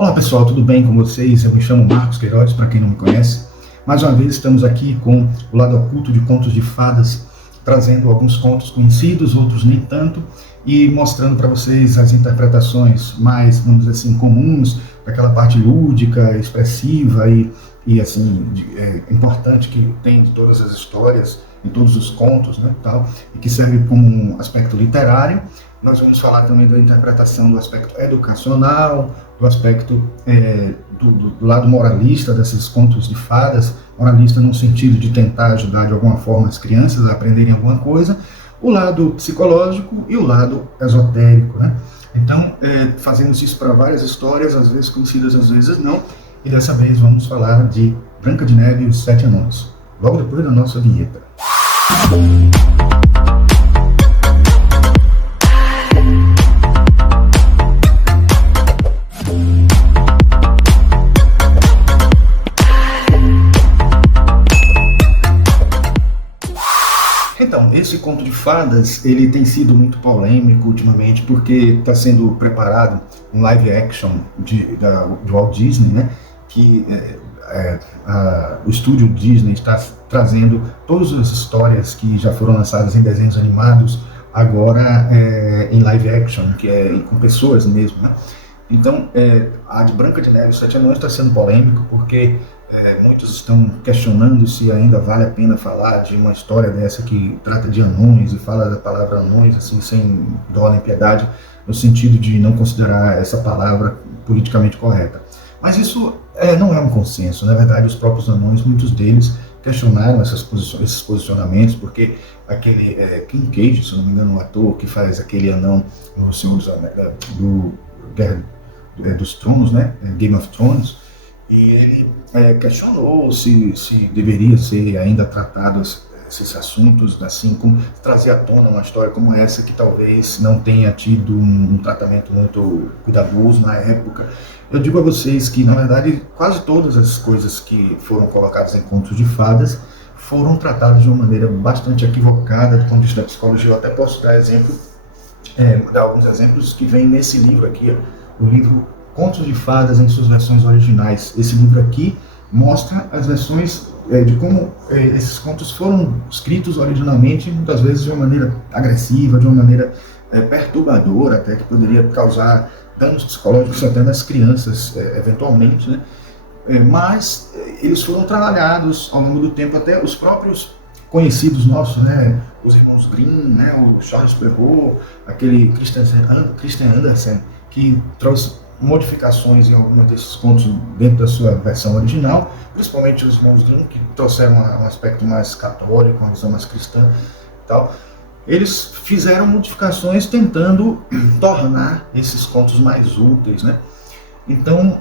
Olá pessoal, tudo bem com vocês? Eu me chamo Marcos Queiroz, para quem não me conhece. Mais uma vez estamos aqui com o lado oculto de contos de fadas, trazendo alguns contos conhecidos, outros nem tanto, e mostrando para vocês as interpretações mais, vamos dizer assim, comuns, daquela parte lúdica, expressiva e assim, importante que tem de todas as histórias, em todos os contos, né, tal, e que serve como um aspecto literário. Nós vamos falar também da interpretação do aspecto educacional, do aspecto do lado moralista desses contos de fadas, moralista no sentido de tentar ajudar de alguma forma as crianças a aprenderem alguma coisa, o lado psicológico e o lado esotérico, né? Então, fazemos isso para várias histórias, às vezes conhecidas, às vezes não, e dessa vez vamos falar de Branca de Neve e os Sete Anões, logo depois da nossa vinheta. Então, esse conto de fadas, ele tem sido muito polêmico ultimamente, porque está sendo preparado um live action do Walt Disney, né? Que o estúdio Disney está trazendo todas as histórias que já foram lançadas em desenhos animados, agora em live action, que é com pessoas mesmo, né? Então, a de Branca de Neve e os Sete Anões está sendo polêmico, porque muitos estão questionando se ainda vale a pena falar de uma história dessa que trata de anões e fala da palavra anões assim, sem dó nem piedade, no sentido de não considerar essa palavra politicamente correta. Mas isso não é um consenso. Na verdade, os próprios anões, muitos deles questionaram esses posicionamentos, porque aquele Kim Cage, se não me engano, o ator que faz aquele anão no Senhor do Guerra dos Tronos, né, Game of Thrones, e ele questionou se deveria ser ainda tratados esses assuntos, assim, como trazer à tona uma história como essa, que talvez não tenha tido um tratamento muito cuidadoso na época. Eu digo a vocês que, na verdade, quase todas as coisas que foram colocadas em contos de fadas foram tratadas de uma maneira bastante equivocada do ponto de vista da psicologia. Eu até posso dar dar alguns exemplos que vem nesse livro aqui, ó, o livro Contos de Fadas em suas versões originais. Esse livro aqui mostra as versões de como esses contos foram escritos originalmente, muitas vezes de uma maneira agressiva, de uma maneira perturbadora, até que poderia causar danos psicológicos até nas crianças, eventualmente, né? Mas eles foram trabalhados ao longo do tempo, até os próprios conhecidos nossos, né? Os irmãos Grimm, né? O Charles Perrault, aquele Christian Andersen, que trouxe modificações em alguns desses contos dentro da sua versão original, principalmente os irmãos Grimm, que trouxeram um aspecto mais católico, uma visão mais cristã e tal. Eles fizeram modificações tentando tornar esses contos mais úteis, né? Então,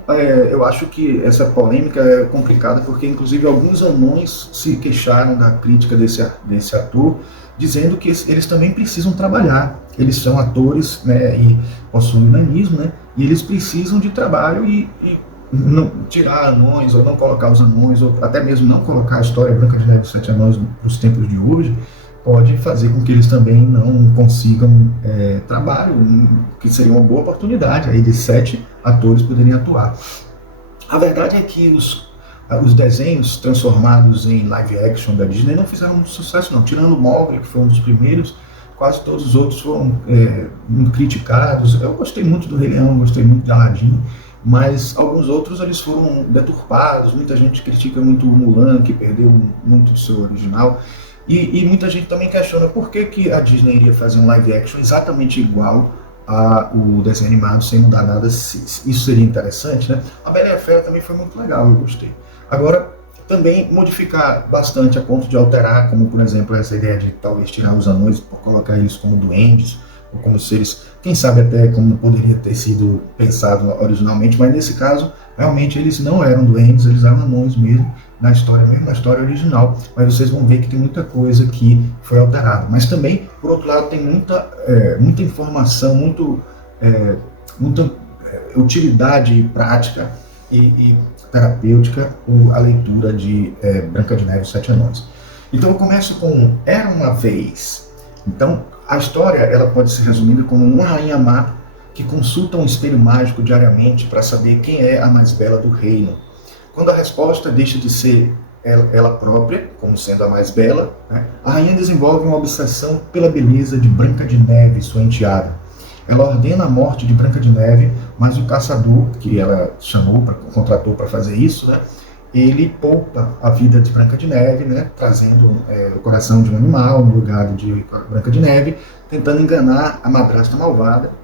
eu acho que essa polêmica é complicada, porque inclusive alguns anões se queixaram da crítica desse ator, dizendo que eles também precisam trabalhar. Eles são atores, né, e possuem nanismo, né, e eles precisam de trabalho e não tirar anões, ou não colocar os anões, ou até mesmo não colocar a história Branca de Neve e os Sete Anões para os tempos de hoje, pode fazer com que eles também não consigam trabalho, que seria uma boa oportunidade aí de 7 atores poderem atuar. A verdade é que os desenhos transformados em live action da Disney não fizeram muito sucesso não, tirando o Mowgli, que foi um dos primeiros, quase todos os outros foram muito criticados. Eu gostei muito do Rei Leão, gostei muito de Aladdin, mas alguns outros eles foram deturpados, muita gente critica muito o Mulan, que perdeu muito do seu original, e muita gente também questiona por que a Disney iria fazer um live action exatamente igual ao desenho animado, sem mudar nada. Isso seria interessante, né? A Bela e a Fera também foi muito legal, eu gostei. Agora, também modificar bastante a ponto de alterar, como por exemplo essa ideia de talvez tirar os anões e colocar eles como duendes, ou como seres, quem sabe até como poderia ter sido pensado originalmente, mas nesse caso, realmente eles não eram duendes, eles eram anões mesmo na história original, mas vocês vão ver que tem muita coisa que foi alterada. Mas também, por outro lado, tem muita informação, muita utilidade prática e terapêutica a leitura de Branca de Neve e os Sete Anões. Então eu começo com Era uma Vez. Então a história ela pode ser resumida como uma rainha má que consultam um espelho mágico diariamente para saber quem é a mais bela do reino. Quando a resposta deixa de ser ela própria, como sendo a mais bela, né, a rainha desenvolve uma obsessão pela beleza de Branca de Neve, sua enteada. Ela ordena a morte de Branca de Neve, mas o caçador, que ela contratou para fazer isso, né, ele poupa a vida de Branca de Neve, né, trazendo o coração de um animal no lugar de Branca de Neve, tentando enganar a madrasta malvada,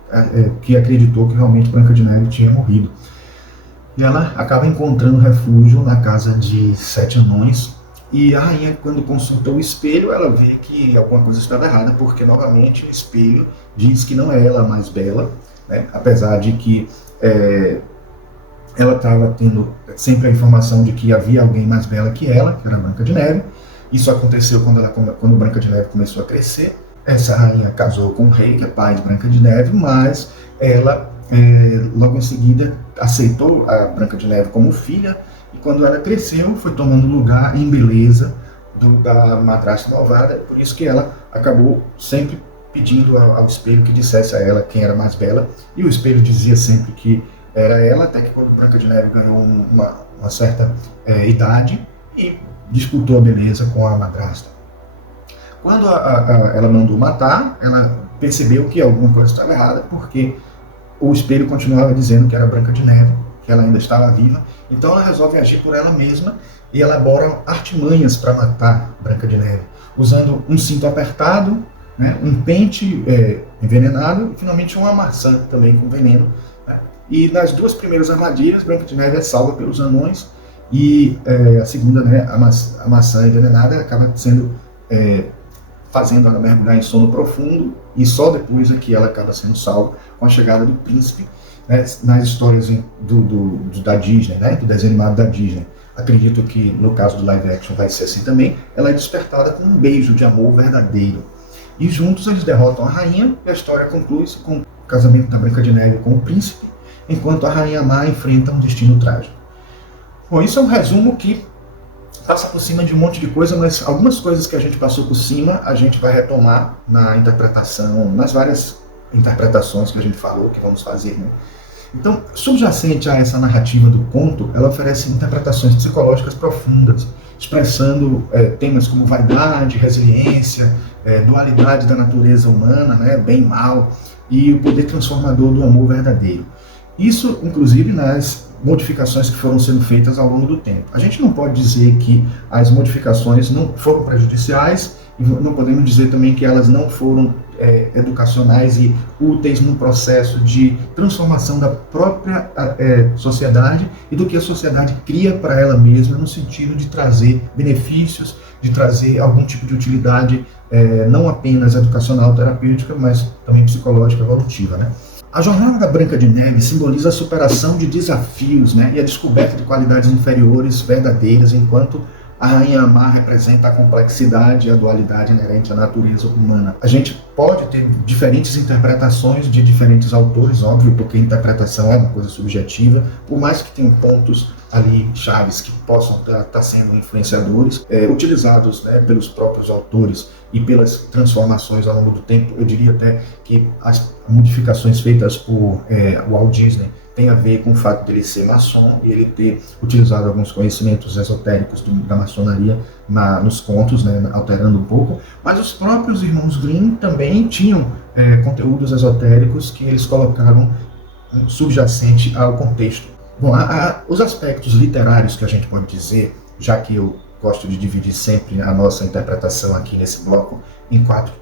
que acreditou que realmente Branca de Neve tinha morrido. E ela acaba encontrando refúgio na casa de 7 anões, e a rainha, quando consulta o espelho, ela vê que alguma coisa estava errada, porque novamente o espelho diz que não é ela a mais bela, né, apesar de que ela estava tendo sempre a informação de que havia alguém mais bela que ela, que era Branca de Neve. Isso aconteceu quando Branca de Neve começou a crescer. Essa rainha casou com o rei, que é pai de Branca de Neve, mas ela logo em seguida aceitou a Branca de Neve como filha, e quando ela cresceu foi tomando lugar em beleza da madrasta malvada, por isso que ela acabou sempre pedindo ao espelho que dissesse a ela quem era mais bela, e o espelho dizia sempre que era ela, até que quando Branca de Neve ganhou uma certa idade e disputou a beleza com a madrasta. Quando ela mandou matar, ela percebeu que alguma coisa estava errada, porque o espelho continuava dizendo que era Branca de Neve, que ela ainda estava viva. Então ela resolve agir por ela mesma e elabora artimanhas para matar Branca de Neve, usando um cinto apertado, né, um pente envenenado e finalmente uma maçã também com veneno. Né? E nas 2 primeiras armadilhas, Branca de Neve é salva pelos anões, e a segunda, né, a maçã envenenada, acaba fazendo ela mergulhar em sono profundo, e só depois é que ela acaba sendo salva com a chegada do príncipe, né, nas histórias da Disney, né, do desenho animado da Disney. Acredito que no caso do live action vai ser assim também. Ela é despertada com um beijo de amor verdadeiro. E juntos eles derrotam a rainha, e a história conclui-se com o casamento da Branca de Neve com o príncipe, enquanto a rainha má enfrenta um destino trágico. Bom, isso é um resumo que passa por cima de um monte de coisa, mas algumas coisas que a gente passou por cima, a gente vai retomar na interpretação, nas várias interpretações que a gente falou, que vamos fazer, né? Então, subjacente a essa narrativa do conto, ela oferece interpretações psicológicas profundas, expressando temas como vaidade, resiliência, dualidade da natureza humana, né, bem e mal, e o poder transformador do amor verdadeiro. Isso, inclusive, nas modificações que foram sendo feitas ao longo do tempo. A gente não pode dizer que as modificações não foram prejudiciais, e não podemos dizer também que elas não foram educacionais e úteis no processo de transformação da própria sociedade e do que a sociedade cria para ela mesma, no sentido de trazer benefícios, de trazer algum tipo de utilidade, não apenas educacional, terapêutica, mas também psicológica, evolutiva, né? A jornada da Branca de Neve simboliza a superação de desafios, né, e a descoberta de qualidades inferiores verdadeiras, enquanto a Rainha Má representa a complexidade e a dualidade inerente à natureza humana. A gente pode ter diferentes interpretações de diferentes autores, óbvio, porque a interpretação é uma coisa subjetiva, por mais que tenham pontos ali chaves que possam estar sendo influenciadores, utilizados, né, pelos próprios autores e pelas transformações ao longo do tempo. Eu diria até que as modificações feitas por Walt Disney tem a ver com o fato dele ser maçom e ele ter utilizado alguns conhecimentos esotéricos da maçonaria nos contos, né, alterando um pouco, mas os próprios irmãos Grimm também tinham conteúdos esotéricos que eles colocaram subjacente ao contexto. Bom, os aspectos literários que a gente pode dizer, já que eu gosto de dividir sempre a nossa interpretação aqui nesse bloco em quatro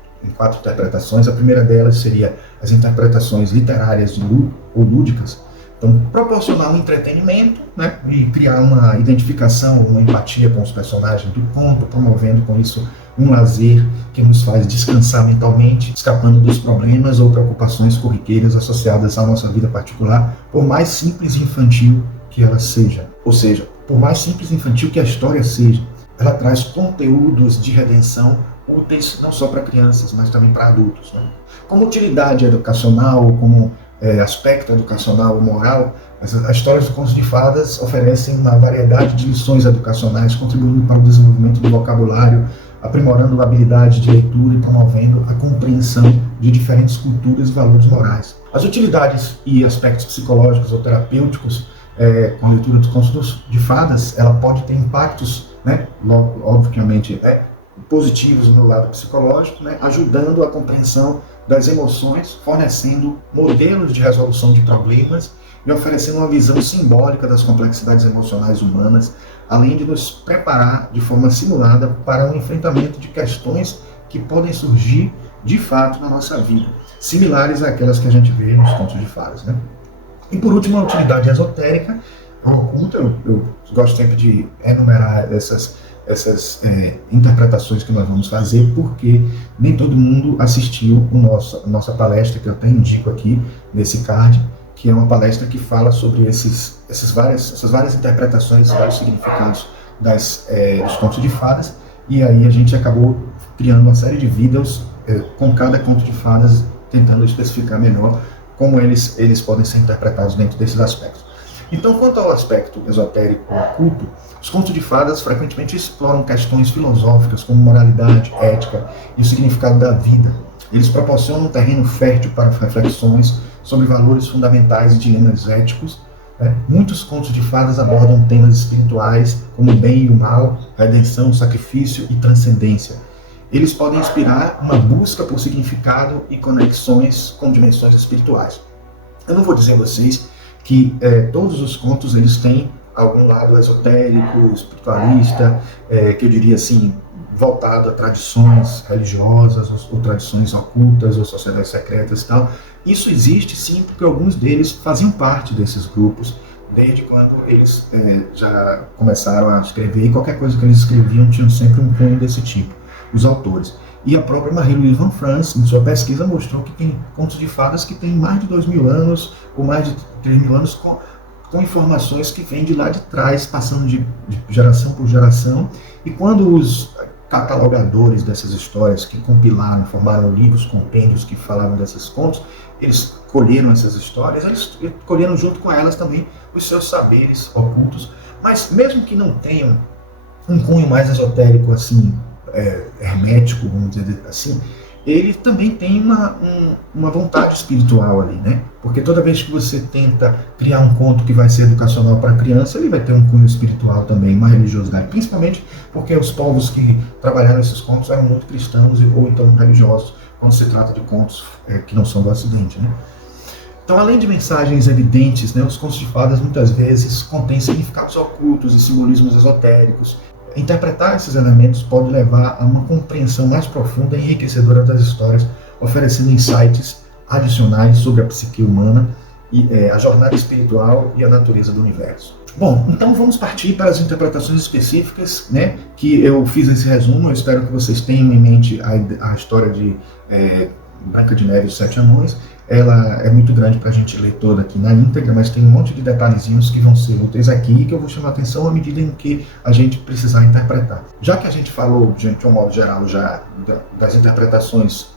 interpretações. A primeira delas seria as interpretações literárias ou lúdicas. Então, proporcionar um entretenimento, né, e criar uma identificação, uma empatia com os personagens do conto, promovendo com isso um lazer que nos faz descansar mentalmente, escapando dos problemas ou preocupações corriqueiras associadas à nossa vida particular, por mais simples e infantil que ela seja. Ou seja, por mais simples e infantil que a história seja, ela traz conteúdos de redenção úteis não só para crianças, mas também para adultos, né? Como utilidade educacional, como aspecto educacional ou moral, as histórias de contos de fadas oferecem uma variedade de lições educacionais, contribuindo para o desenvolvimento do vocabulário, aprimorando a habilidade de leitura e promovendo a compreensão de diferentes culturas e valores morais. As utilidades e aspectos psicológicos ou terapêuticos com a leitura dos contos de fadas, ela pode ter impactos, né, obviamente, positivos no lado psicológico, né, ajudando a compreensão das emoções, fornecendo modelos de resolução de problemas e oferecendo uma visão simbólica das complexidades emocionais humanas, além de nos preparar de forma simulada para o enfrentamento de questões que podem surgir de fato na nossa vida, similares àquelas que a gente vê nos contos de fadas, né? E por último, a utilidade esotérica, oculta. Eu gosto sempre de enumerar essas interpretações que nós vamos fazer, porque nem todo mundo assistiu a nossa palestra, que eu até indico aqui nesse card, que é uma palestra que fala sobre essas várias interpretações, vários significados dos contos de fadas, e aí a gente acabou criando uma série de vídeos com cada conto de fadas, tentando especificar melhor como eles podem ser interpretados dentro desses aspectos. Então, quanto ao aspecto esotérico oculto, os contos de fadas frequentemente exploram questões filosóficas como moralidade, ética e o significado da vida. Eles proporcionam um terreno fértil para reflexões sobre valores fundamentais e dilemas éticos. Muitos contos de fadas abordam temas espirituais como o bem e o mal, redenção, sacrifício e transcendência. Eles podem inspirar uma busca por significado e conexões com dimensões espirituais. Eu não vou dizer a vocês que todos os contos eles têm algum lado esotérico, espiritualista, que eu diria assim, voltado a tradições religiosas, ou tradições ocultas, ou sociedades secretas e tal. Isso existe sim, porque alguns deles faziam parte desses grupos, desde quando eles já começaram a escrever, e qualquer coisa que eles escreviam tinha sempre um cunho desse tipo, os autores. E a própria Marie-Louise Van Franz, em sua pesquisa, mostrou que tem contos de fadas que têm mais de 2.000 anos, ou mais de 3.000 anos, com informações que vêm de lá de trás, passando de geração por geração. E quando os catalogadores dessas histórias, que compilaram, formaram livros, compêndios que falavam desses contos, eles colheram essas histórias, eles colheram junto com elas também os seus saberes ocultos, mas mesmo que não tenham um cunho mais esotérico, assim, hermético, vamos dizer assim, ele também tem uma vontade espiritual ali, né? Porque toda vez que você tenta criar um conto que vai ser educacional para a criança, ele vai ter um cunho espiritual também, uma religiosidade, principalmente porque os povos que trabalharam esses contos eram muito cristãos ou então religiosos, quando se trata de contos que não são do Ocidente, né? Então, além de mensagens evidentes, né, os contos de fadas muitas vezes contêm significados ocultos e simbolismos esotéricos. Interpretar esses elementos pode levar a uma compreensão mais profunda e enriquecedora das histórias, oferecendo insights adicionais sobre a psique humana, e a jornada espiritual e a natureza do universo. Bom, então vamos partir para as interpretações específicas, né, que eu fiz esse resumo. Eu espero que vocês tenham em mente a história de Branca de Neve e os Sete Anões. Ela é muito grande para a gente ler toda aqui na íntegra, mas tem um monte de detalhezinhos que vão ser úteis aqui e que eu vou chamar a atenção à medida em que a gente precisar interpretar. Já que a gente falou, de um modo geral, já das interpretações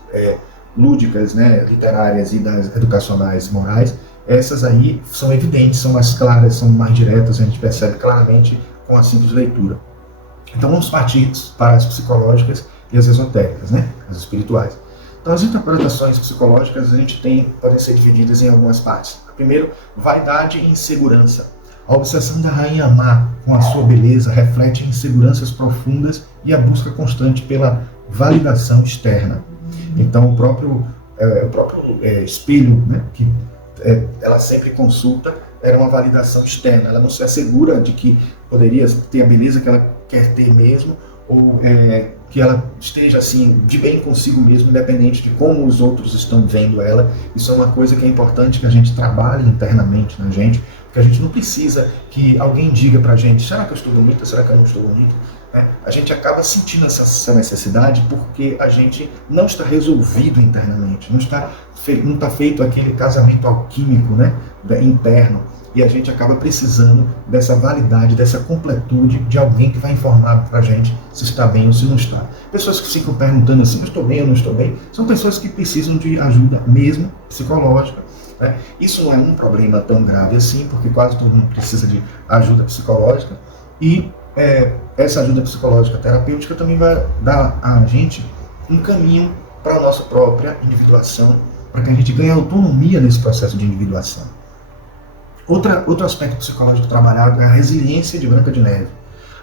lúdicas, né, literárias e das educacionais morais, essas aí são evidentes, são mais claras, são mais diretas, a gente percebe claramente com a simples leitura. Então vamos partir para as psicológicas e as esotéricas, né, as espirituais. Então, as interpretações psicológicas podem ser divididas em algumas partes. Primeiro, vaidade e insegurança. A obsessão da rainha má com a sua beleza reflete inseguranças profundas e a busca constante pela validação externa. Então, o próprio espelho, né, que ela sempre consulta, era uma validação externa. Ela não se assegura de que poderia ter a beleza que ela quer ter mesmo, ou que ela esteja assim de bem consigo mesmo, independente de como os outros estão vendo ela. Isso é uma coisa que é importante que a gente trabalhe internamente na gente, porque a gente não precisa que alguém diga pra gente: será que eu estou bonita, será que eu não estou bonita? A gente acaba sentindo essa necessidade porque a gente não está resolvido internamente, não está feito aquele casamento alquímico, né, interno. E a gente acaba precisando dessa validade, dessa completude de alguém que vai informar pra gente se está bem ou se não está. Pessoas que ficam perguntando assim: eu estou bem ou não estou bem? São pessoas que precisam de ajuda mesmo psicológica, né? Isso não é um problema tão grave assim, porque quase todo mundo precisa de ajuda psicológica. E essa ajuda psicológica terapêutica também vai dar a gente um caminho para a nossa própria individuação, para que a gente ganhe autonomia nesse processo de individuação. Outro aspecto psicológico trabalhado é a resiliência de Branca de Neve.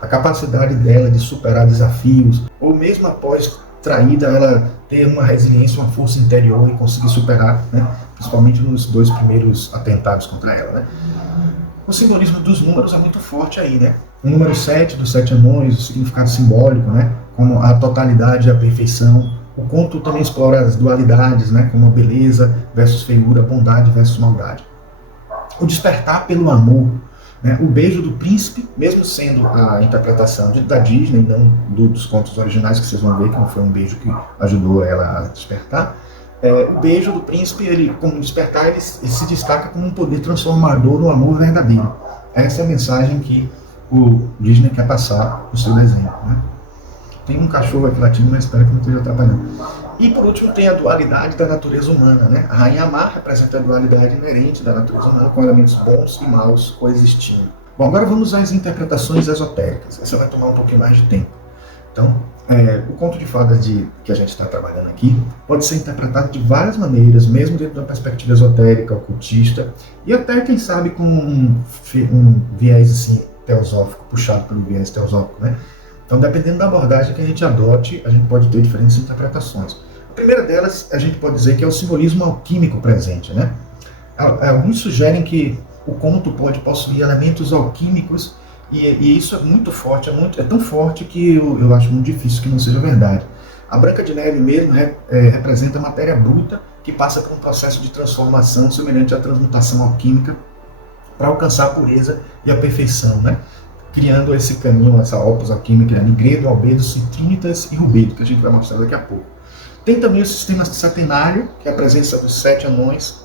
A capacidade dela de superar desafios, ou mesmo após traída, ela ter uma resiliência, uma força interior e conseguir superar, né? Principalmente nos 2 primeiros atentados contra ela. Né? O simbolismo dos números é muito forte aí, né? O número 7 dos 7 anões, o significado simbólico, né? Como a totalidade e a perfeição. O conto também explora as dualidades, né? Como a beleza versus feiura, bondade versus maldade. O despertar pelo amor, né? O beijo do príncipe, mesmo sendo a interpretação da Disney, não dos contos originais, que vocês vão ver que não foi um beijo que ajudou ela a despertar. O beijo do príncipe, ele, como despertar, ele se destaca como um poder transformador no amor verdadeiro. Essa é a mensagem que o Disney quer passar no seu desenho. Né? Tem um cachorro aqui latindo, mas espero que não esteja atrapalhando. E por último tem a dualidade da natureza humana. Né? A Rainha Má representa a dualidade inerente da natureza humana, com elementos bons e maus coexistindo. Bom, agora vamos às interpretações esotéricas. Essa vai tomar um pouquinho mais de tempo. Então, o conto de fadas que a gente está trabalhando aqui pode ser interpretado de várias maneiras, mesmo dentro de uma perspectiva esotérica, ocultista, e até, quem sabe, com um viés assim, teosófico, puxado pelo viés teosófico. Né? Então, dependendo da abordagem que a gente adote, a gente pode ter diferentes interpretações. A primeira delas, a gente pode dizer que é o simbolismo alquímico presente. Né? Alguns sugerem que o conto pode possuir elementos alquímicos, e isso é muito forte, é tão forte que eu acho muito difícil que não seja verdade. A Branca de Neve mesmo representa matéria bruta que passa por um processo de transformação semelhante à transmutação alquímica para alcançar a pureza e a perfeição, né? Criando esse caminho, essa opus alquímica, nigredo, albedo, citrinitas e rubedo, que a gente vai mostrar daqui a pouco. Tem também o sistema setenário, que é a presença dos 7 anões,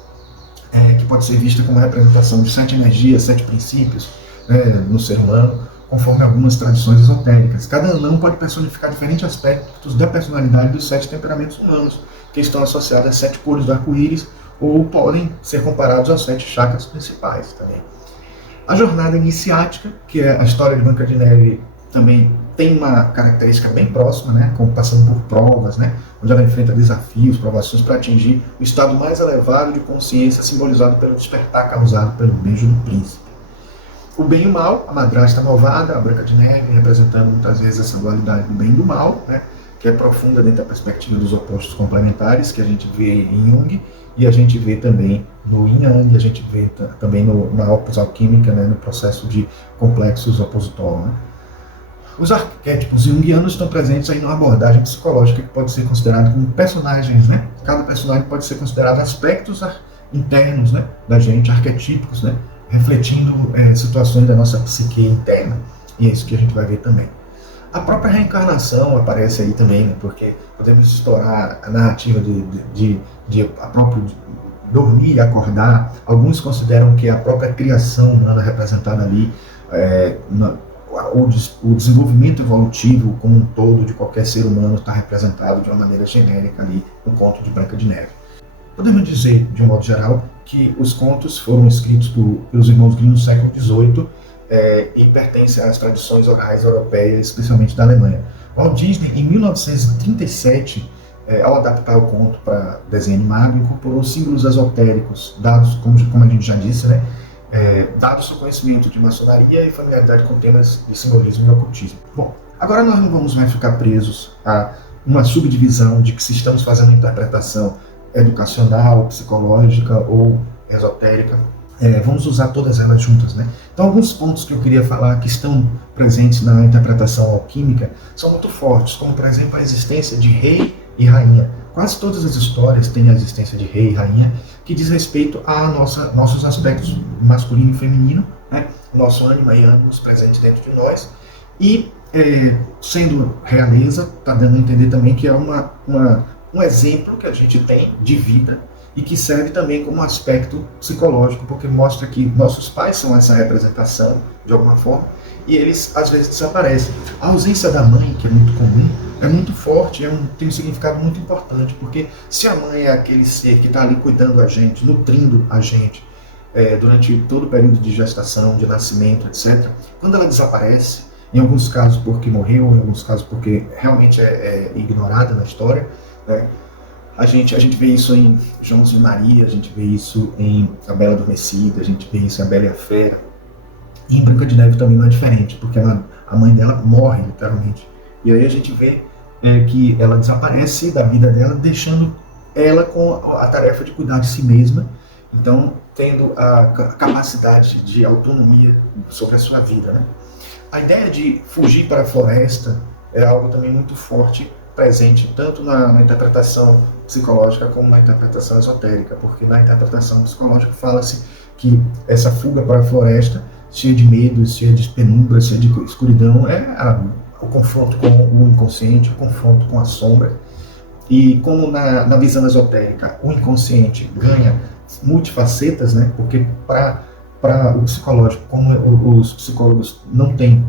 que pode ser vista como representação de 7 energias, 7 princípios, no ser humano, conforme algumas tradições esotéricas. Cada anão pode personificar diferentes aspectos da personalidade dos 7 temperamentos humanos, que estão associados às 7 cores do arco-íris, ou podem ser comparados aos 7 chakras principais também. A jornada iniciática, que é a história de Branca de Neve, também tem uma característica bem próxima, né, como passando por provas, né, onde ela enfrenta desafios, provações para atingir o estado mais elevado de consciência, simbolizado pelo despertar causado pelo beijo do príncipe. O bem e o mal, a madrasta malvada, a Branca de Neve, representando muitas vezes essa dualidade do bem e do mal, né, que é profunda dentro da perspectiva dos opostos complementares, que a gente vê em Jung, e a gente vê também no Yin Yang, a gente vê também na opus alquímica, né, no processo de complexos opositórios. Né. Os arquétipos junguianos estão presentes aí numa abordagem psicológica que pode ser considerada como personagens. Né. Cada personagem pode ser considerado aspectos internos, né, da gente, arquetípicos, né, refletindo situações da nossa psique interna, e é isso que a gente vai ver também. A própria reencarnação aparece aí também, né, porque podemos explorar a narrativa de a própria dormir e acordar. Alguns consideram que a própria criação humana representada ali, o desenvolvimento evolutivo como um todo de qualquer ser humano está representado de uma maneira genérica ali no conto de Branca de Neve. Podemos dizer, de um modo geral, que os contos foram escritos pelos irmãos Grimm no século XVIII e pertencem às tradições orais europeias, especialmente da Alemanha. Walt Disney, em 1937, ao adaptar o conto para desenho animado, incorporou símbolos esotéricos, dados, como a gente já disse, né, dado o seu conhecimento de maçonaria e familiaridade com temas de simbolismo e ocultismo. Bom, agora nós não vamos mais ficar presos a uma subdivisão de que se estamos fazendo uma interpretação educacional, psicológica ou esotérica. Vamos usar todas elas juntas, né? Então, alguns pontos que eu queria falar que estão presentes na interpretação alquímica são muito fortes, como, por exemplo, a existência de rei e rainha. Quase todas as histórias têm a existência de rei e rainha, que diz respeito a nossos aspectos masculino e feminino, né? O nosso ânima e ânimos presentes dentro de nós. E, sendo realeza, está dando a entender também que é um exemplo que a gente tem de vida e que serve também como um aspecto psicológico, porque mostra que nossos pais são essa representação, de alguma forma, e eles às vezes desaparecem. A ausência da mãe, que é muito comum, é muito forte, tem um significado muito importante, porque se a mãe é aquele ser que está ali cuidando da gente, nutrindo a gente, durante todo o período de gestação, de nascimento, etc., quando ela desaparece, em alguns casos porque morreu, em alguns casos porque realmente é ignorada na história, né, A gente vê isso em Joãozinho e Maria, a gente vê isso em A Bela Adormecida, a gente vê isso em A Bela e a Fera. E em Branca de Neve também não é diferente, porque a mãe dela morre, literalmente. E aí a gente vê que ela desaparece da vida dela, deixando ela com a tarefa de cuidar de si mesma, então tendo a capacidade de autonomia sobre a sua vida, né? A ideia de fugir para a floresta é algo também muito forte, presente tanto na interpretação psicológica como na interpretação esotérica, porque na interpretação psicológica fala-se que essa fuga para a floresta, cheia de medos, cheia de penumbra, cheia de escuridão, o confronto com o inconsciente, o confronto com a sombra. E como na visão esotérica o inconsciente ganha multifacetas, né? Porque para o psicológico, como os psicólogos não têm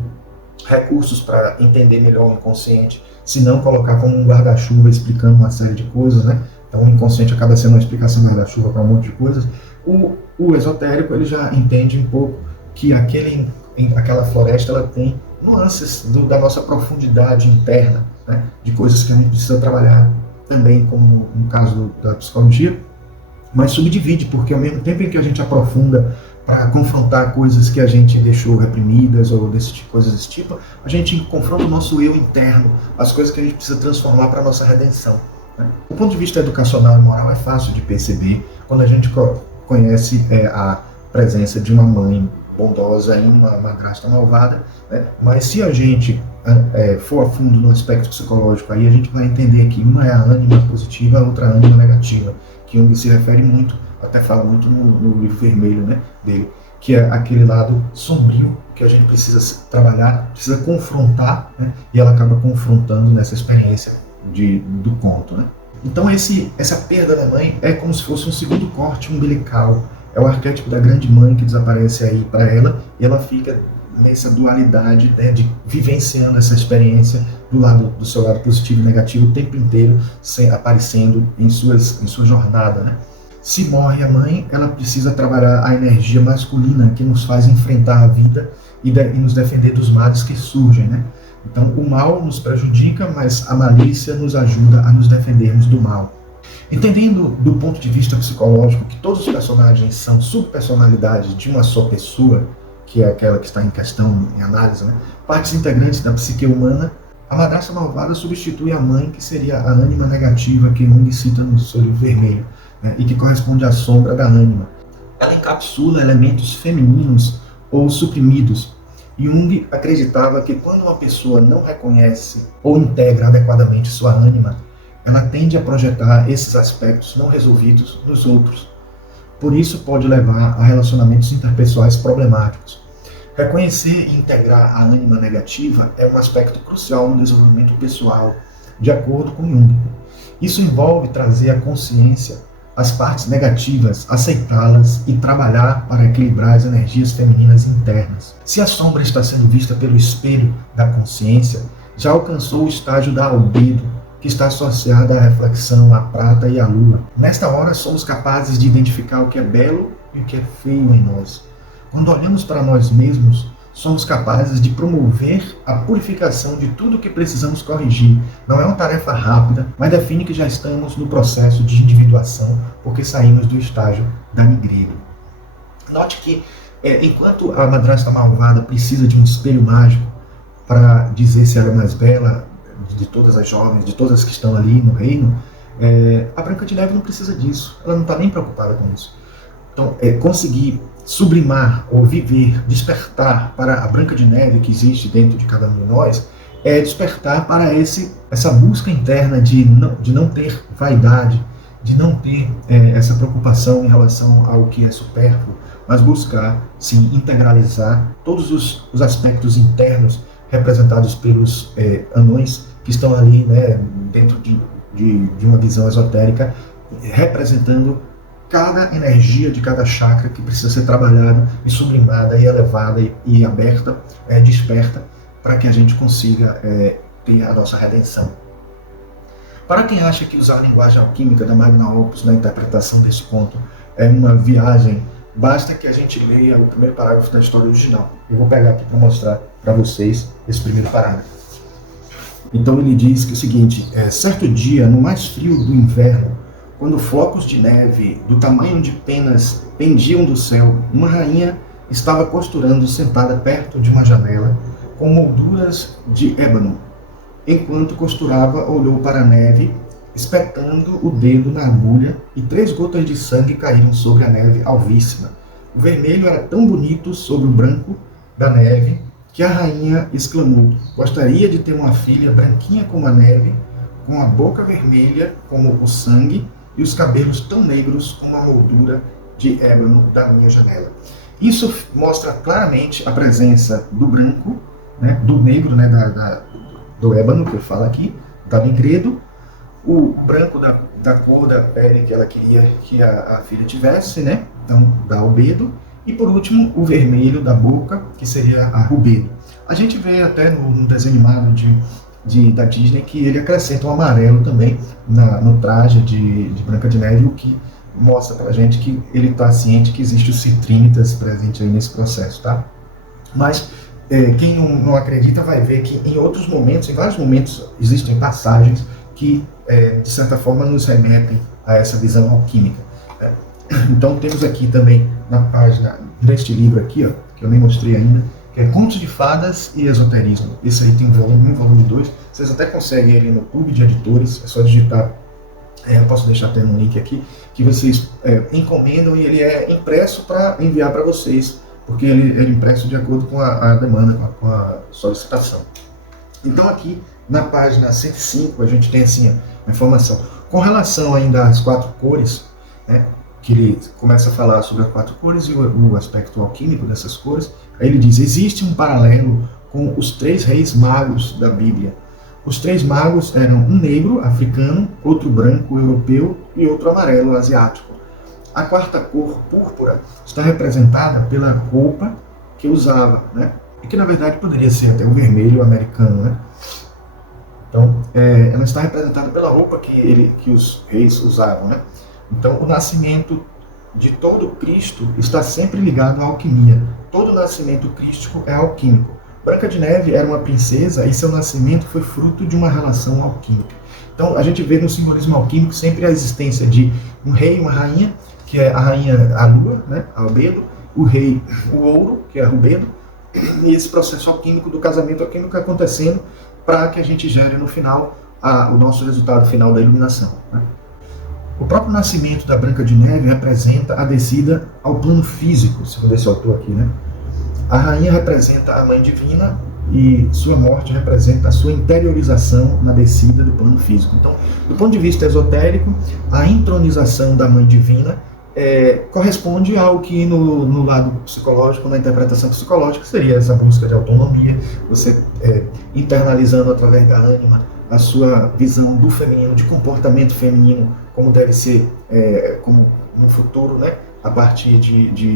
recursos para entender melhor o inconsciente, se não colocar como um guarda-chuva explicando uma série de coisas, né? Então o inconsciente acaba sendo uma explicação guarda-chuva para um monte de coisas. O esotérico ele já entende um pouco que aquela floresta ela tem nuances da nossa profundidade interna, né? De coisas que a gente precisa trabalhar também, como no caso da psicologia, mas subdivide, porque ao mesmo tempo em que a gente aprofunda para confrontar coisas que a gente deixou reprimidas ou coisas desse tipo, a gente confronta o nosso eu interno, as coisas que a gente precisa transformar para a nossa redenção, né? Do ponto de vista educacional e moral é fácil de perceber quando a gente conhece a presença de uma mãe bondosa em uma madrasta malvada, né? Mas se a gente for a fundo no aspecto psicológico, aí a gente vai entender que uma é a ânima positiva, a outra a ânima negativa, que Jung se refere muito, até fala muito no livro vermelho, né, dele, que é aquele lado sombrio que a gente precisa trabalhar, precisa confrontar, né, e ela acaba confrontando nessa experiência do conto, né. Então essa perda da mãe é como se fosse um segundo corte umbilical, é o arquétipo da grande mãe que desaparece aí para ela, e ela fica nessa dualidade, né, de vivenciando essa experiência do seu lado positivo e negativo o tempo inteiro, aparecendo em sua jornada, né? Se morre a mãe, ela precisa trabalhar a energia masculina que nos faz enfrentar a vida e nos defender dos males que surgem, né? Então o mal nos prejudica, mas a malícia nos ajuda a nos defendermos do mal. Entendendo do ponto de vista psicológico que todos os personagens são subpersonalidades de uma só pessoa, que é aquela que está em questão, em análise, né? Partes integrantes da psique humana, a madrasta malvada substitui a mãe, que seria a ânima negativa que Jung cita no seu livro vermelho, né? E que corresponde à sombra da ânima. Ela encapsula elementos femininos ou suprimidos. Jung acreditava que quando uma pessoa não reconhece ou integra adequadamente sua ânima, ela tende a projetar esses aspectos não resolvidos nos outros. Por isso pode levar a relacionamentos interpessoais problemáticos. Reconhecer e integrar a ânima negativa é um aspecto crucial no desenvolvimento pessoal, de acordo com Jung. Isso envolve trazer à consciência as partes negativas, aceitá-las e trabalhar para equilibrar as energias femininas internas. Se a sombra está sendo vista pelo espelho da consciência, já alcançou o estágio da albedo, que está associada à reflexão, à prata e à lua. Nesta hora, somos capazes de identificar o que é belo e o que é feio em nós. Quando olhamos para nós mesmos, somos capazes de promover a purificação de tudo o que precisamos corrigir. Não é uma tarefa rápida, mas define que já estamos no processo de individuação, porque saímos do estágio da migreza. Note que, enquanto a madrasta malvada precisa de um espelho mágico para dizer se ela é mais bela, de todas as jovens, de todas as que estão ali no reino, a Branca de Neve não precisa disso, ela não está nem preocupada com isso. Então, conseguir sublimar ou viver, despertar para a Branca de Neve que existe dentro de cada um de nós, é despertar para essa busca interna de não ter vaidade, de não ter essa preocupação em relação ao que é supérfluo, mas buscar, sim, integralizar todos os aspectos internos representados pelos anões que estão ali, né, dentro de uma visão esotérica, representando cada energia de cada chakra que precisa ser trabalhada e sublimada e elevada e aberta, desperta, para que a gente consiga ter a nossa redenção. Para quem acha que usar a linguagem alquímica da Magna Opus na interpretação desse conto é uma viagem, basta que a gente leia o primeiro parágrafo da história original. Eu vou pegar aqui para mostrar para vocês esse primeiro parágrafo. Então ele diz que é o seguinte: certo dia, no mais frio do inverno, quando flocos de neve do tamanho de penas pendiam do céu, uma rainha estava costurando sentada perto de uma janela com molduras de ébano. Enquanto costurava, olhou para a neve, espetando o dedo na agulha, e 3 gotas de sangue caíram sobre a neve alvíssima. O vermelho era tão bonito sobre o branco da neve que a rainha exclamou: gostaria de ter uma filha branquinha como a neve, com a boca vermelha como o sangue e os cabelos tão negros como a moldura de ébano da minha janela. Isso mostra claramente a presença do branco, né, do negro, né, do ébano, que eu falo aqui, da Mingredo, o branco da cor da pele que ela queria que a filha tivesse, né, então da albedo, e por último o vermelho da boca, que seria a rubedo. A gente vê até no desenho animado da Disney que ele acrescenta um amarelo também no traje de Branca de Neve, o que mostra pra gente que ele está ciente que existe os citrinitas presente aí nesse processo, tá? Mas quem não acredita vai ver que em outros momentos, em vários momentos, existem passagens que, de certa forma, nos remetem a essa visão alquímica. Então temos aqui também na página deste livro aqui, ó, que eu nem mostrei ainda, que é Contos de Fadas e Esoterismo. Esse aí tem um volume 1, volume 2. Vocês até conseguem ele no clube de editores, é só digitar, eu posso deixar até no link aqui, que vocês encomendam, e ele é impresso para enviar para vocês, porque ele é impresso de acordo com a demanda, com a solicitação. Então aqui na página 105 a gente tem assim a informação. Com relação ainda às 4 cores, né, que ele começa a falar sobre as 4 cores e o aspecto alquímico dessas cores, aí ele diz: existe um paralelo com os 3 reis magos da Bíblia. Os 3 magos eram um negro, africano, outro branco, europeu, e outro amarelo, asiático. A 4ª cor, púrpura, está representada pela roupa que usava, né? E que na verdade poderia ser até o vermelho americano, né? Então, ela está representada pela roupa que os reis usavam, né? Então, o nascimento de todo Cristo está sempre ligado à alquimia. Todo nascimento crístico é alquímico. Branca de Neve era uma princesa e seu nascimento foi fruto de uma relação alquímica. Então, a gente vê no simbolismo alquímico sempre a existência de um rei e uma rainha, que é a rainha a lua, né, a albedo, o rei o ouro, que é a rubedo, e esse processo alquímico do casamento alquímico acontecendo para que a gente gere no final o nosso resultado final da iluminação, né? O próprio nascimento da Branca de Neve representa a descida ao plano físico, segundo esse autor aqui, né? A rainha representa a mãe divina e sua morte representa a sua interiorização na descida do plano físico. Então, do ponto de vista esotérico, a entronização da mãe divina corresponde ao que no lado psicológico, na interpretação psicológica, seria essa busca de autonomia, você internalizando através da ânima a sua visão do feminino, de comportamento feminino, como deve ser como no futuro, né, a partir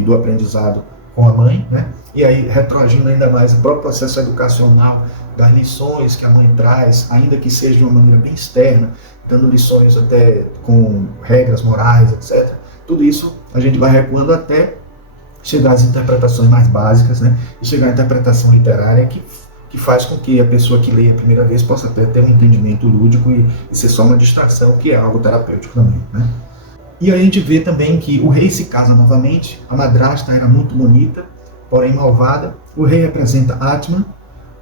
do aprendizado com a mãe, né? E aí retroagindo ainda mais o próprio processo educacional, das lições que a mãe traz, ainda que seja de uma maneira bem externa, dando lições até com regras morais, etc. Tudo isso a gente vai recuando até chegar às interpretações mais básicas, né? E chegar à interpretação literária que faz com que a pessoa que lê a primeira vez possa até ter um entendimento lúdico e ser só uma distração, que é algo terapêutico também, né? E aí a gente vê também que o rei se casa novamente, a madrasta era muito bonita, porém malvada. O rei representa Atman,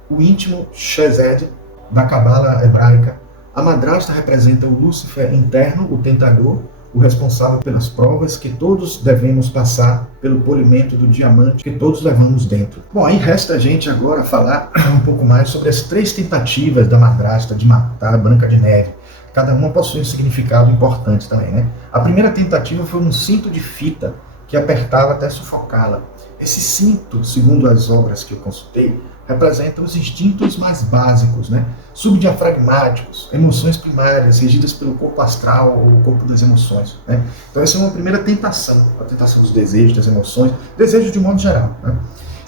o íntimo Shezed, da cabala hebraica. A madrasta representa o Lúcifer interno, o tentador, o responsável pelas provas que todos devemos passar, pelo polimento do diamante que todos levamos dentro. Bom, aí resta a gente agora falar um pouco mais sobre as 3 tentativas da madrasta de matar a Branca de Neve. Cada uma possui um significado importante também, né? A primeira tentativa foi um cinto de fita que apertava até sufocá-la. Esse cinto, segundo as obras que eu consultei, representa os instintos mais básicos, né? Subdiafragmáticos, emoções primárias, regidas pelo corpo astral ou o corpo das emoções, né? Então essa é uma primeira tentação, a tentação dos desejos, das emoções, desejos de modo geral, né?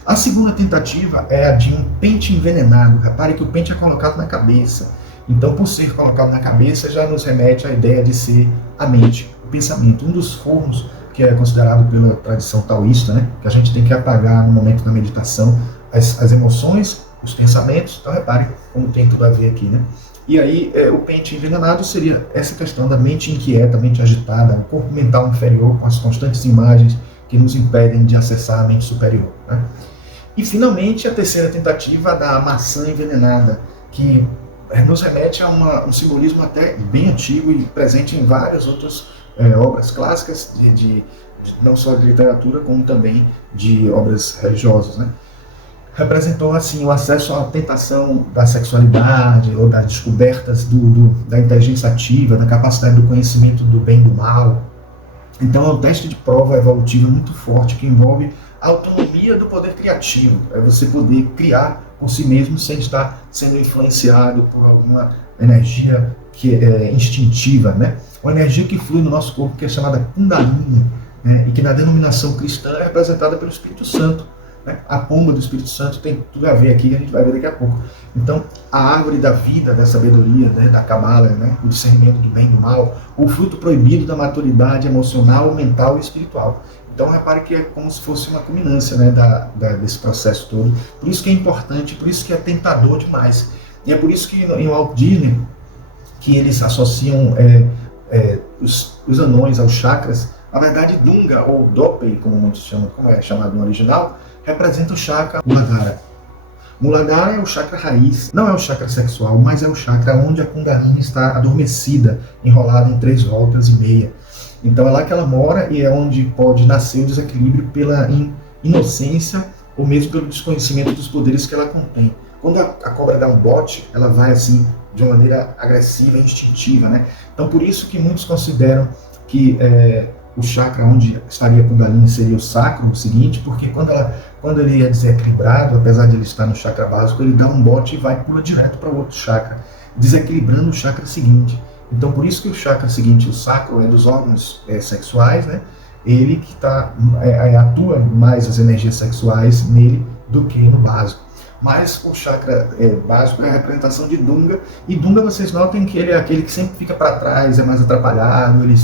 A segunda tentativa é a de um pente envenenado. Repare que o pente é colocado na cabeça. Então, por ser colocado na cabeça, já nos remete à ideia de ser a mente, o pensamento. Um dos fornos que é considerado pela tradição taoísta, né, que a gente tem que apagar no momento da meditação as emoções, os pensamentos. Então, repare como tem tudo a ver aqui, né? E aí o pente envenenado seria essa questão da mente inquieta, mente agitada, o corpo mental inferior com as constantes imagens que nos impedem de acessar a mente superior, né? E finalmente a terceira tentativa da maçã envenenada, que nos remete a um simbolismo até bem antigo e presente em várias outras obras clássicas, não só de literatura, como também de obras religiosas, né? Representou assim o acesso à tentação da sexualidade ou das descobertas da inteligência ativa, da capacidade do conhecimento do bem e do mal. Então é um teste de prova evolutiva muito forte que envolve a autonomia do poder criativo, é você poder criar por si mesmo sem estar sendo influenciado por alguma energia que é instintiva, né? Uma energia que flui no nosso corpo que é chamada Kundalini, né? E que na denominação cristã é representada pelo Espírito Santo, né? A pomba do Espírito Santo tem tudo a ver aqui, que a gente vai ver daqui a pouco. Então, a árvore da vida, da sabedoria, né? Da Cabala, né? O discernimento do bem e do mal, o fruto proibido da maturidade emocional, mental e espiritual. Então, repare que é como se fosse uma culminância, né? Desse processo todo. Por isso que é importante, por isso que é tentador demais. E é por isso que em Walt Disney, que eles associam os anões aos chakras. Na verdade, Dunga, ou Dopey, como muitos chamam, como é chamado no original, representa o chakra Muladhara. Muladhara é o chakra raiz, não é o chakra sexual, mas é o chakra onde a Kundalini está adormecida, enrolada em 3 voltas e meia. Então é lá que ela mora e é onde pode nascer o desequilíbrio pela inocência ou mesmo pelo desconhecimento dos poderes que ela contém. Quando a cobra dá um bote, ela vai assim de uma maneira agressiva e instintiva, né? Então por isso que muitos consideram que o chakra onde estaria a Kundalini seria o sacro, o seguinte, porque quando ele é desequilibrado, apesar de ele estar no chakra básico, ele dá um bote e pula direto para o outro chakra, desequilibrando o chakra seguinte. Então por isso que o chakra seguinte, o sacro, é dos órgãos sexuais, né? Ele que atua mais as energias sexuais nele do que no básico. Mas o chakra básico é a representação de Dunga, e Dunga, vocês notem que ele é aquele que sempre fica para trás, é mais atrapalhado, ele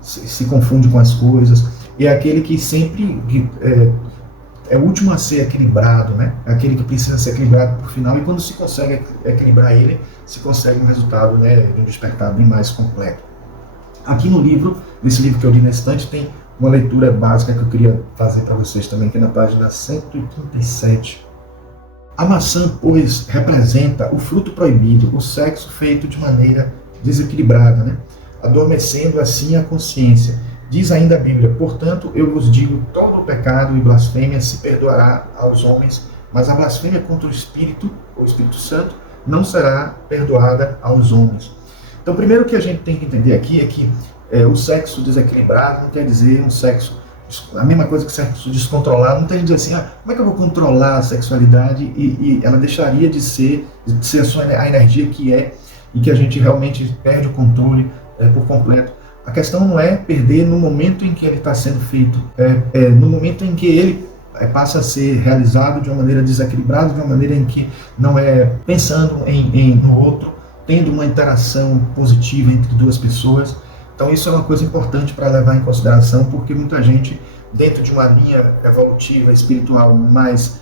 se confunde com as coisas, e é aquele que sempre é o último a ser equilibrado, né? É aquele que precisa ser equilibrado por final, e quando se consegue equilibrar ele, se consegue um resultado, né, de um despertar bem mais completo. Aqui no livro, nesse livro que eu li na estante, tem uma leitura básica que eu queria fazer para vocês também, que é na página 137. A maçã, pois, representa o fruto proibido, o sexo feito de maneira desequilibrada, né? Adormecendo assim a consciência. Diz ainda a Bíblia: portanto, eu vos digo, todo o pecado e blasfêmia se perdoará aos homens, mas a blasfêmia contra o Espírito Santo, não será perdoada aos homens. Então, primeiro que a gente tem que entender aqui é que o sexo desequilibrado não quer dizer um sexo, a mesma coisa que sexo descontrolado. Não tem que dizer assim, como é que eu vou controlar a sexualidade e ela deixaria de ser a energia que é, e que a gente realmente perde o controle por completo. A questão não é perder no momento em que ele está sendo feito, no momento em que ele passa a ser realizado de uma maneira desequilibrada, de uma maneira em que não é pensando no outro, tendo uma interação positiva entre duas pessoas. Então isso é uma coisa importante para levar em consideração, porque muita gente, dentro de uma linha evolutiva, espiritual mais,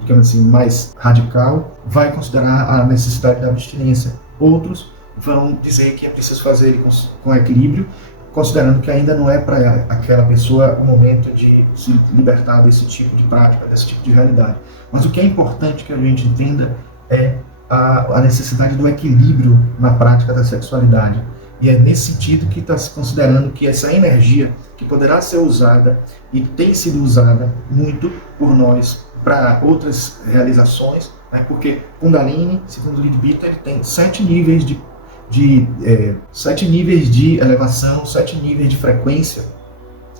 digamos assim, mais radical, vai considerar a necessidade da abstinência. Outros vão dizer que é preciso fazer ele com equilíbrio, considerando que ainda não é para aquela pessoa o momento de se libertar desse tipo de prática, desse tipo de realidade. Mas o que é importante que a gente entenda é a necessidade do equilíbrio na prática da sexualidade. E é nesse sentido que está se considerando que essa energia que poderá ser usada e tem sido usada muito por nós para outras realizações, né? Porque Kundalini, segundo o Lidbita, ele tem 7 níveis de 7 níveis de elevação, 7 níveis de frequência,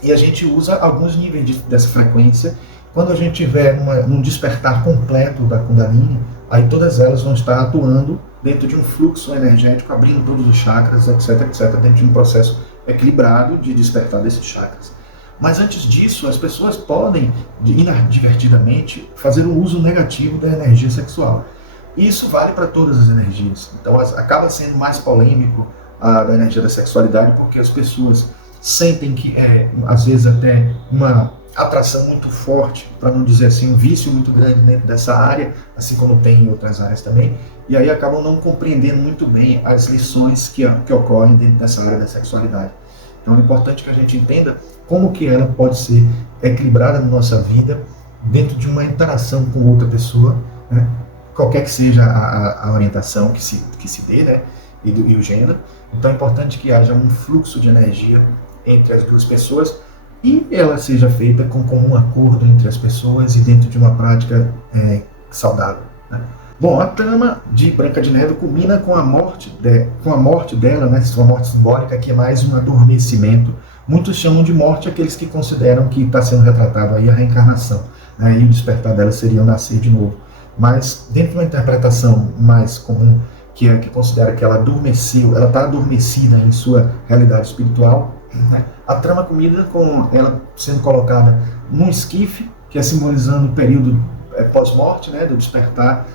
e a gente usa alguns níveis dessa frequência. Quando a gente tiver num despertar completo da Kundalini, aí todas elas vão estar atuando dentro de um fluxo energético, abrindo todos os chakras, etc, etc, dentro de um processo equilibrado de despertar desses chakras. Mas antes disso, as pessoas podem, inadvertidamente, fazer um uso negativo da energia sexual. E isso vale para todas as energias. Então acaba sendo mais polêmico a energia da sexualidade, porque as pessoas sentem que às vezes até uma atração muito forte, para não dizer assim, um vício muito grande dentro dessa área, assim como tem em outras áreas também, e aí acabam não compreendendo muito bem as lições que ocorrem dentro dessa área da sexualidade. Então é importante que a gente entenda como que ela pode ser equilibrada na nossa vida, dentro de uma interação com outra pessoa, né? Qualquer que seja a orientação que se dê, né? E o gênero. Então é importante que haja um fluxo de energia entre as duas pessoas e ela seja feita com comum acordo entre as pessoas e dentro de uma prática saudável, né? Bom, a trama de Branca de Neve culmina com a morte dela, né, sua morte simbólica, que é mais um adormecimento. Muitos chamam de morte aqueles que consideram que está sendo retratado aí a reencarnação, né, e o despertar dela seria o nascer de novo. Mas dentro de uma interpretação mais comum, que é que considera que ela adormeceu, ela está adormecida em sua realidade espiritual, né, a trama culmina com ela sendo colocada num esquife, que é simbolizando o período pós-morte, né, do despertar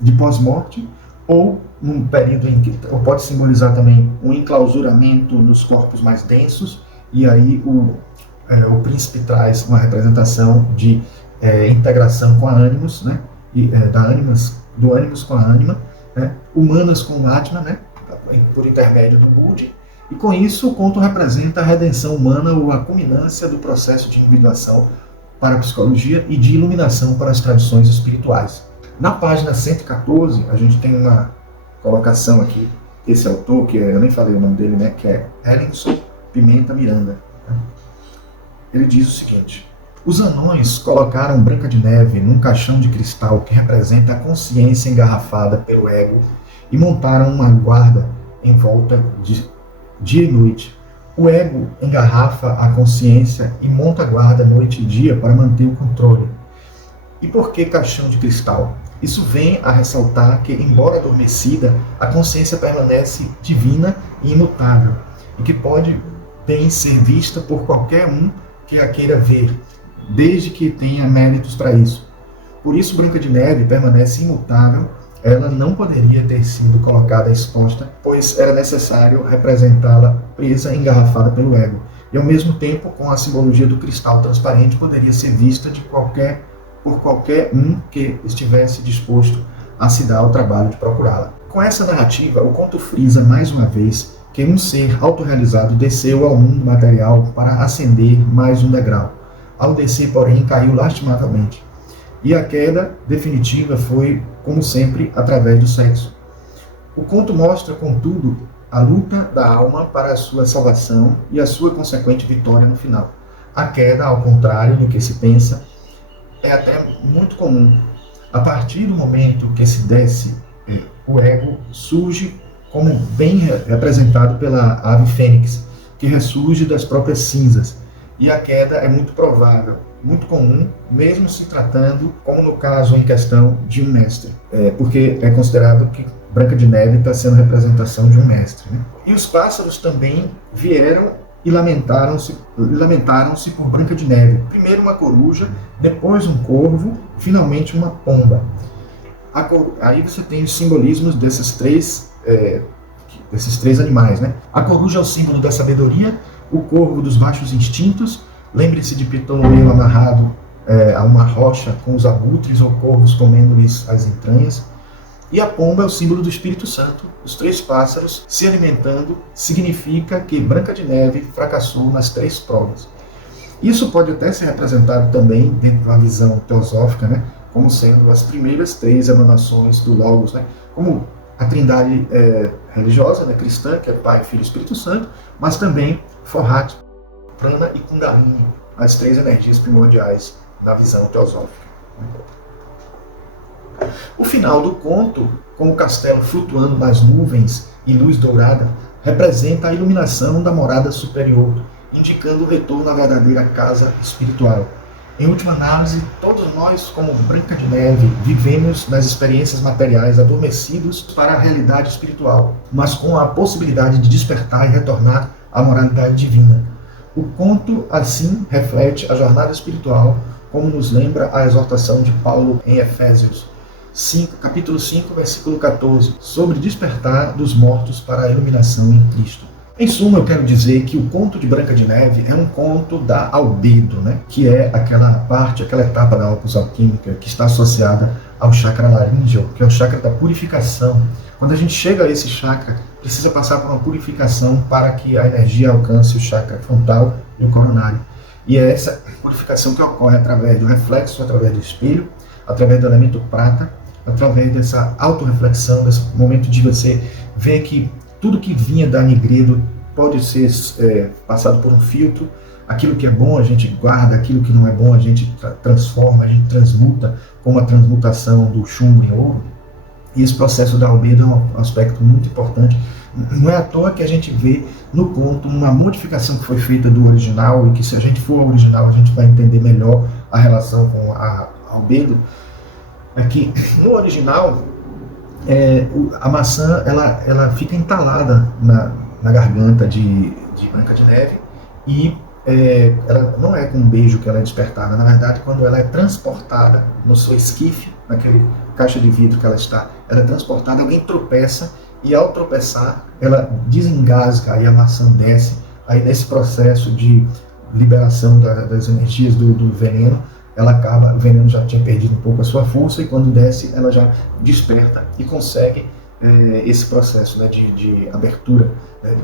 de pós-morte, ou num período em que ou pode simbolizar também um enclausuramento nos corpos mais densos, e aí o príncipe traz uma representação de integração com a ânimos, né, do ânimos com a ânima, né, humanas com o Atma, né, por intermédio do Budi, e com isso o conto representa a redenção humana ou a culminância do processo de individuação para a psicologia e de iluminação para as tradições espirituais. Na página 114, a gente tem uma colocação aqui, esse autor, que eu nem falei o nome dele, né, que é Ellingson Pimenta Miranda. Ele diz o seguinte: os anões colocaram Branca de Neve num caixão de cristal que representa a consciência engarrafada pelo ego e montaram uma guarda em volta de dia e noite. O ego engarrafa a consciência e monta a guarda noite e dia para manter o controle. E por que caixão de cristal? Isso vem a ressaltar que, embora adormecida, a consciência permanece divina e imutável, e que pode bem ser vista por qualquer um que a queira ver, desde que tenha méritos para isso. Por isso, Branca de Neve permanece imutável. Ela não poderia ter sido colocada exposta, pois era necessário representá-la presa, engarrafada pelo ego. E, ao mesmo tempo, com a simbologia do cristal transparente, poderia ser vista por qualquer um que estivesse disposto a se dar ao trabalho de procurá-la. Com essa narrativa, o conto frisa mais uma vez que um ser autorrealizado desceu ao mundo material para ascender mais um degrau. Ao descer, porém, caiu lastimavelmente. E a queda definitiva foi, como sempre, através do sexo. O conto mostra, contudo, a luta da alma para a sua salvação e a sua consequente vitória no final. A queda, ao contrário do que se pensa, é até muito comum. A partir do momento que se desce, o ego surge como bem representado pela ave fênix, que ressurge das próprias cinzas. E a queda é muito provável, muito comum, mesmo se tratando, como no caso em questão, de um mestre. Porque é considerado que Branca de Neve está sendo representação de um mestre, né? E os pássaros também vieram e lamentaram-se por Branca de Neve. Primeiro uma coruja, depois um corvo, finalmente uma pomba. Aí você tem os simbolismos desses três animais, né? A coruja é o símbolo da sabedoria, o corvo dos baixos instintos. Lembre-se de Ptolomeu amarrado a uma rocha com os abutres ou corvos comendo-lhes as entranhas. E a pomba é o símbolo do Espírito Santo. Os três pássaros se alimentando significa que Branca de Neve fracassou nas três provas. Isso pode até ser representado também dentro de uma visão teosófica, né, como sendo as primeiras três emanações do Logos, né, como a trindade religiosa, né, cristã, que é Pai, Filho e Espírito Santo, mas também Forhat, Prana e Kundalini, as três energias primordiais da visão teosófica. O final do conto, com o castelo flutuando nas nuvens e luz dourada, representa a iluminação da morada superior, indicando o retorno à verdadeira casa espiritual. Em última análise, todos nós, como Branca de Neve, vivemos nas experiências materiais adormecidos para a realidade espiritual, mas com a possibilidade de despertar e retornar à moralidade divina. O conto, assim, reflete a jornada espiritual, como nos lembra a exortação de Paulo em Efésios, capítulo 5, versículo 14, sobre despertar dos mortos para a iluminação em Cristo. Em suma, eu quero dizer que o conto de Branca de Neve é um conto da albedo, né? Que é aquela parte, aquela etapa da opus alquímica que está associada ao chakra laríngeo, que é o chakra da purificação. Quando a gente chega a esse chakra, precisa passar por uma purificação para que a energia alcance o chakra frontal e o coronário. E é essa purificação que ocorre através do reflexo, através do espelho, através do elemento prata, através dessa autorreflexão, desse momento de você ver que tudo que vinha da Nigredo pode ser passado por um filtro. Aquilo que é bom a gente guarda, aquilo que não é bom a gente transforma, a gente transmuta, como a transmutação do chumbo em ouro. E esse processo da albedo é um aspecto muito importante. Não é à toa que a gente vê no conto uma modificação que foi feita do original, e que se a gente for ao original a gente vai entender melhor a relação com a albedo. É que no original a maçã ela fica entalada na garganta de Branca de Neve, e ela não é com um beijo que ela é despertada. Na verdade, quando ela é transportada no seu esquife, naquele caixa de vidro que ela está, ela é transportada, alguém tropeça, e ao tropeçar ela desengasga e a maçã desce. Aí nesse processo de liberação das energias do veneno, ela acaba, o veneno já tinha perdido um pouco a sua força, e quando desce ela já desperta e consegue esse processo, né, de abertura,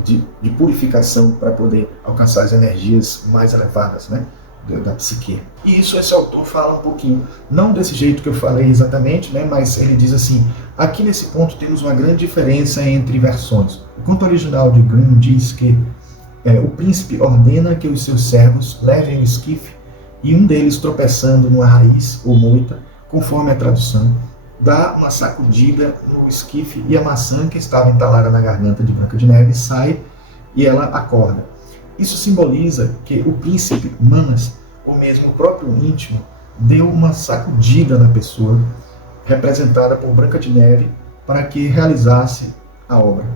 de purificação, para poder alcançar as energias mais elevadas, né, da psique. E isso esse autor fala um pouquinho, não desse jeito que eu falei exatamente, né, mas ele diz assim: aqui nesse ponto temos uma grande diferença entre versões. O conto original de Grimm diz que o príncipe ordena que os seus servos levem o esquife, e um deles, tropeçando numa raiz ou moita, conforme a tradução, dá uma sacudida no esquife, e a maçã que estava entalada na garganta de Branca de Neve sai e ela acorda. Isso simboliza que o príncipe Manas, ou mesmo o próprio íntimo, deu uma sacudida na pessoa, representada por Branca de Neve, para que realizasse a obra.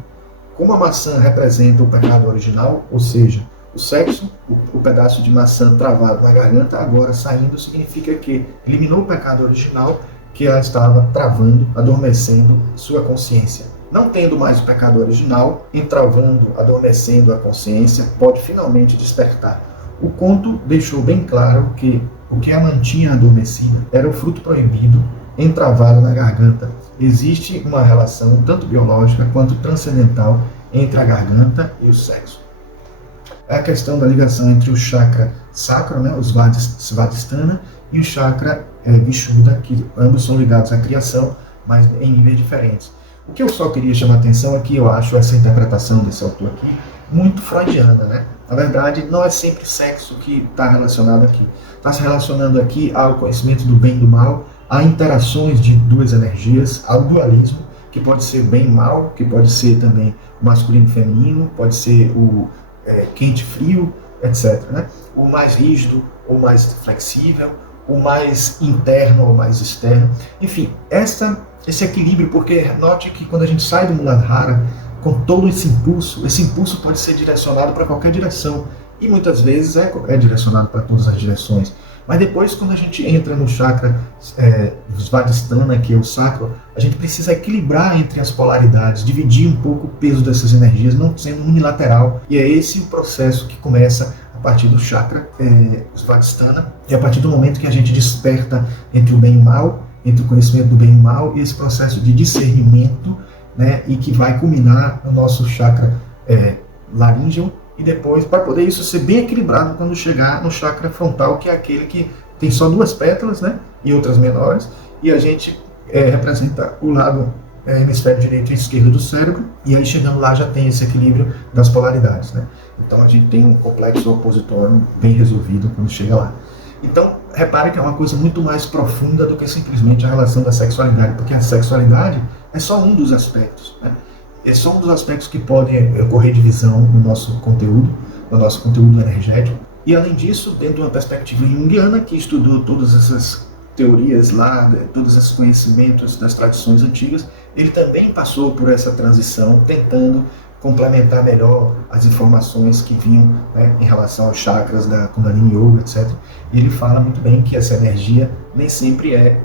Como a maçã representa o pecado original, ou seja, o sexo, o pedaço de maçã travado na garganta, agora saindo, significa que eliminou o pecado original que ela estava travando, adormecendo sua consciência. Não tendo mais o pecado original, entravando, adormecendo a consciência, pode finalmente despertar. O conto deixou bem claro que o que a mantinha adormecida era o fruto proibido entravado na garganta. Existe uma relação tanto biológica quanto transcendental entre a garganta e o sexo. É a questão da ligação entre o chakra sacro, né, os Svadhisthana, e o chakra Vishuddha, que ambos são ligados à criação, mas em níveis diferentes. O que eu só queria chamar a atenção é que eu acho essa interpretação desse autor aqui muito freudiana, né? Na verdade, não é sempre sexo que está relacionado aqui. Está se relacionando aqui ao conhecimento do bem e do mal, a interações de duas energias, ao dualismo, que pode ser bem e mal, que pode ser também o masculino e feminino, pode ser o quente e frio, etc. Né? O mais rígido ou mais flexível, o mais interno ou mais externo. Enfim, esse equilíbrio, porque note que quando a gente sai do Muladhara, com todo esse impulso pode ser direcionado para qualquer direção, e muitas vezes é direcionado para todas as direções. Mas depois, quando a gente entra no chakra Svadhisthana, que é o sacro, a gente precisa equilibrar entre as polaridades, dividir um pouco o peso dessas energias, não sendo unilateral. E é esse o processo que começa a partir do chakra Svadhisthana, e a partir do momento que a gente desperta entre o bem e o mal, entre o conhecimento do bem e do mal, e esse processo de discernimento, né, e que vai culminar no nosso chakra laríngeo, e depois, para poder isso ser bem equilibrado quando chegar no chakra frontal, que é aquele que tem só duas pétalas, né, e outras menores, e a gente representa o lado hemisfério direito e esquerdo do cérebro, e aí chegando lá já tem esse equilíbrio das polaridades, né? Então a gente tem um complexo opositório bem resolvido quando chega lá. Então, repare que é uma coisa muito mais profunda do que simplesmente a relação da sexualidade, porque a sexualidade é só um dos aspectos, né? É só um dos aspectos que podem ocorrer divisão no nosso conteúdo energético. E além disso, dentro de uma perspectiva junguiana, que estudou todas essas teorias lá, todos esses conhecimentos das tradições antigas, ele também passou por essa transição, tentando complementar melhor as informações que vinham, né, em relação aos chakras da Kundalini Yoga, etc. E ele fala muito bem que essa energia nem sempre é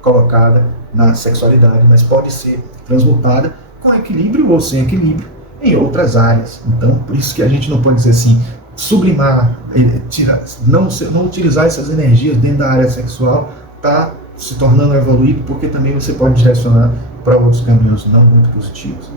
colocada na sexualidade, mas pode ser transmutada com equilíbrio ou sem equilíbrio, em outras áreas. Então, por isso que a gente não pode dizer assim, sublimar, não utilizar essas energias dentro da área sexual, está se tornando evoluído, porque também você pode direcionar para outros caminhos não muito positivos.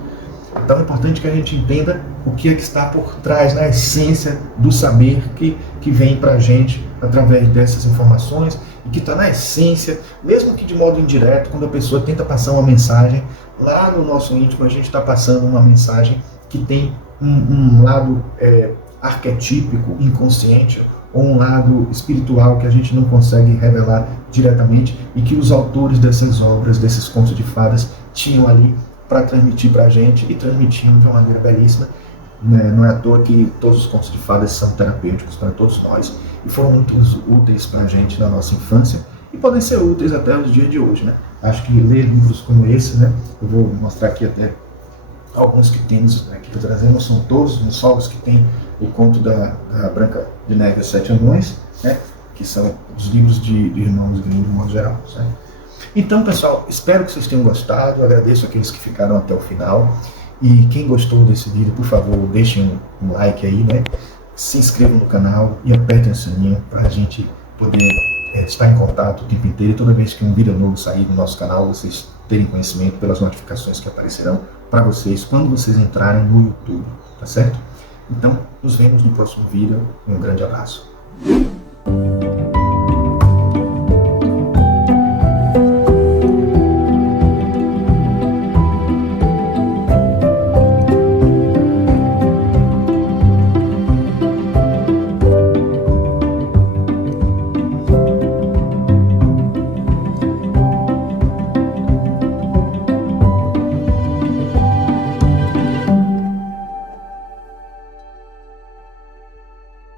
Então é importante que a gente entenda o que é que está por trás, na essência do saber que vem para a gente através dessas informações, e que está na essência, mesmo que de modo indireto, quando a pessoa tenta passar uma mensagem, lá no nosso íntimo a gente está passando uma mensagem que tem um lado arquetípico, inconsciente, ou um lado espiritual que a gente não consegue revelar diretamente, e que os autores dessas obras, desses contos de fadas, tinham ali para transmitir para a gente, e transmitiam de uma maneira belíssima. Não é à toa que todos os contos de fadas são terapêuticos para todos nós, e foram muito úteis para a gente na nossa infância, e podem ser úteis até os dias de hoje, né? Acho que ler livros como esse, né? Eu vou mostrar aqui até alguns que temos aqui que eu estou trazendo, não são todos, mas só os que tem o conto da Branca de Neve e os Sete Anões, né? Que são os livros de irmãos Grimm, de modo geral, certo? Então, pessoal, espero que vocês tenham gostado. Eu agradeço aqueles que ficaram até o final. E quem gostou desse vídeo, por favor, deixem um like aí, né? Se inscrevam no canal e apertem o sininho para a gente poder estar em contato o tempo inteiro. E toda vez que um vídeo novo sair no nosso canal, vocês terem conhecimento pelas notificações que aparecerão para vocês quando vocês entrarem no YouTube, tá certo? Então, nos vemos no próximo vídeo. Um grande abraço.